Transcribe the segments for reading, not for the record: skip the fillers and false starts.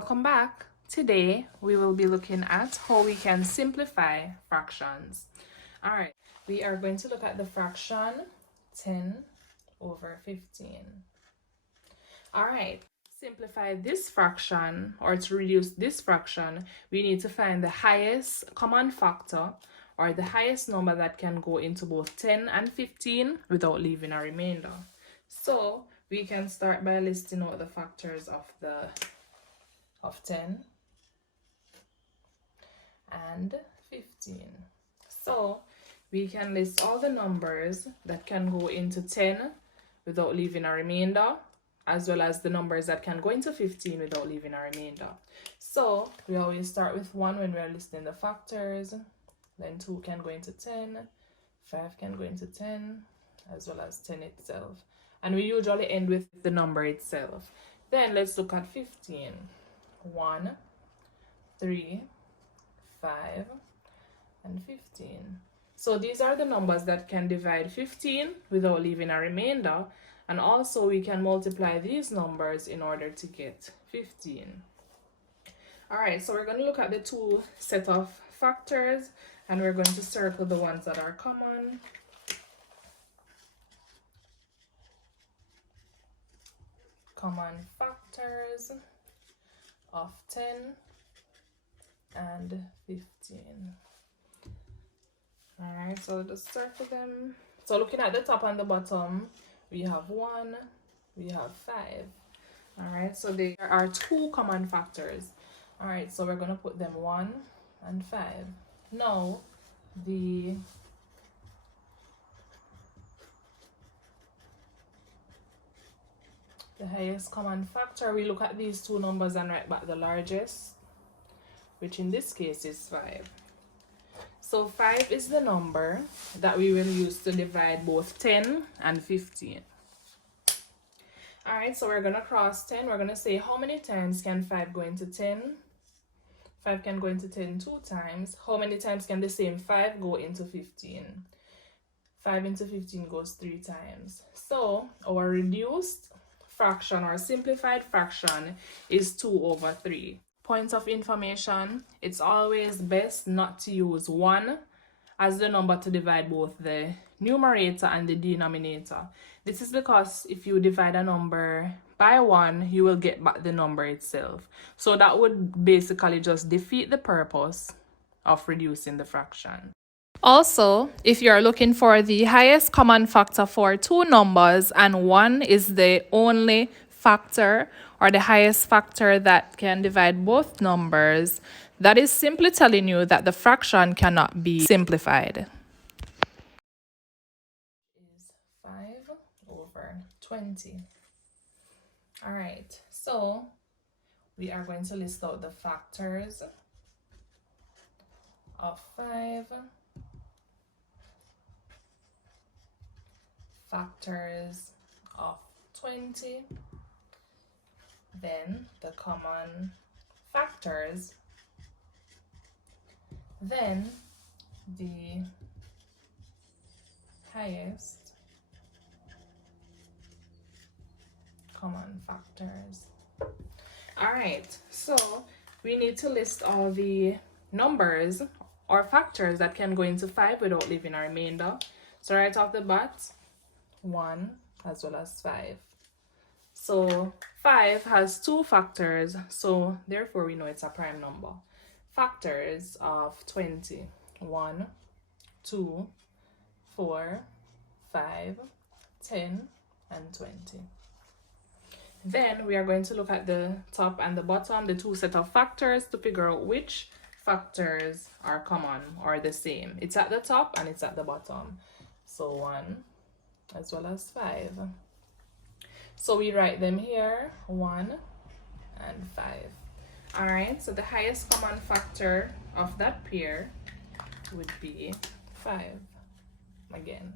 welcome back. Today we will be looking at how we can simplify fractions. All right, we are going to look at the fraction 10 over 15. All right, simplify this fraction, or to reduce this fraction, we need to find the highest common factor, or the highest number that can go into both 10 and 15 without leaving a remainder. So we can start by listing out the factors of 10 and 15. So we can list all the numbers that can go into 10 without leaving a remainder, as well as the numbers that can go into 15 without leaving a remainder. So we always start with 1 when we're listing the factors, then 2 can go into 10, 5 can go into 10, as well as 10 itself. And we usually end with the number itself. Then let's look at 15. 1, 3, 5, and 15. So these are the numbers that can divide 15 without leaving a remainder, and also we can multiply these numbers in order to get 15. All right, so we're going to look at the two set of factors, and we're going to circle the ones that are common. Common factors of 10 and 15. All right, so just circle them. So looking at the top and the bottom, we have 1, we have 5. All right, so there are two common factors. All right, so we're going to put them 1 and 5. Now the highest common factor, we look at these two numbers and write back the largest, which in this case is 5. So 5 is the number that we will use to divide both 10 and 15. All right, so we're going to cross 10. We're going to say how many times can 5 go into 10? 5 can go into 10 2 times. How many times can the same 5 go into 15? 5 into 15 goes 3 times. So our reduced fraction or simplified fraction is 2 over 3. Point of information, it's always best not to use 1 as the number to divide both the numerator and the denominator. This is because if you divide a number by 1, you will get back the number itself. So that would basically just defeat the purpose of reducing the fraction. Also, if you're looking for the highest common factor for two numbers and 1 is the only factor or the highest factor that can divide both numbers, that is simply telling you that the fraction cannot be simplified. Is 5 over 20. All right, so we are going to list out the factors of 5, factors of 20, then the common factors, then the highest common factors. All right, so we need to list all the numbers or factors that can go into 5 without leaving a remainder. So right off the bat, 1 as well as 5. So 5 has 2 factors, so therefore we know it's a prime number. Factors of 20, 1, 2, 4, 5, 10, and 20. Then we are going to look at the top and the bottom, the two set of factors, to figure out which factors are common or the same. It's at the top and it's at the bottom. So 1 as well as 5. So we write them here, 1 and 5. All right, so the highest common factor of that pair would be 5 again.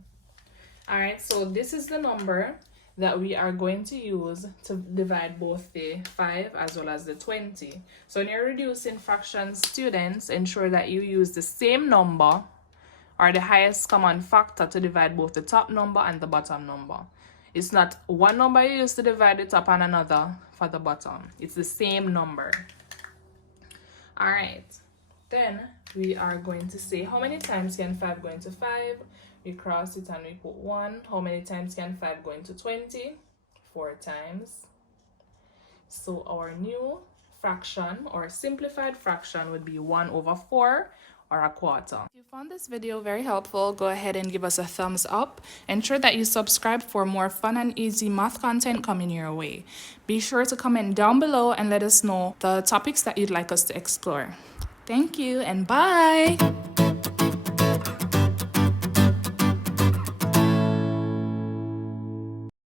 All right, so this is the number that we are going to use to divide both the 5 as well as the 20. So when you're reducing fractions, students, ensure that you use the same number or the highest common factor to divide both the top number and the bottom number. It's not one number you use to divide the top and another for the bottom. It's the same number. All right. Then we are going to say how many times can 5 go into 5? We cross it and we put 1. How many times can 5 go into 20? 4 times. So our new fraction or simplified fraction would be 1 over 4 or a quarter. If you found this video very helpful, go ahead and give us a thumbs up. Ensure that you subscribe for more fun and easy math content coming your way. Be sure to comment down below and let us know the topics that you'd like us to explore. Thank you and bye!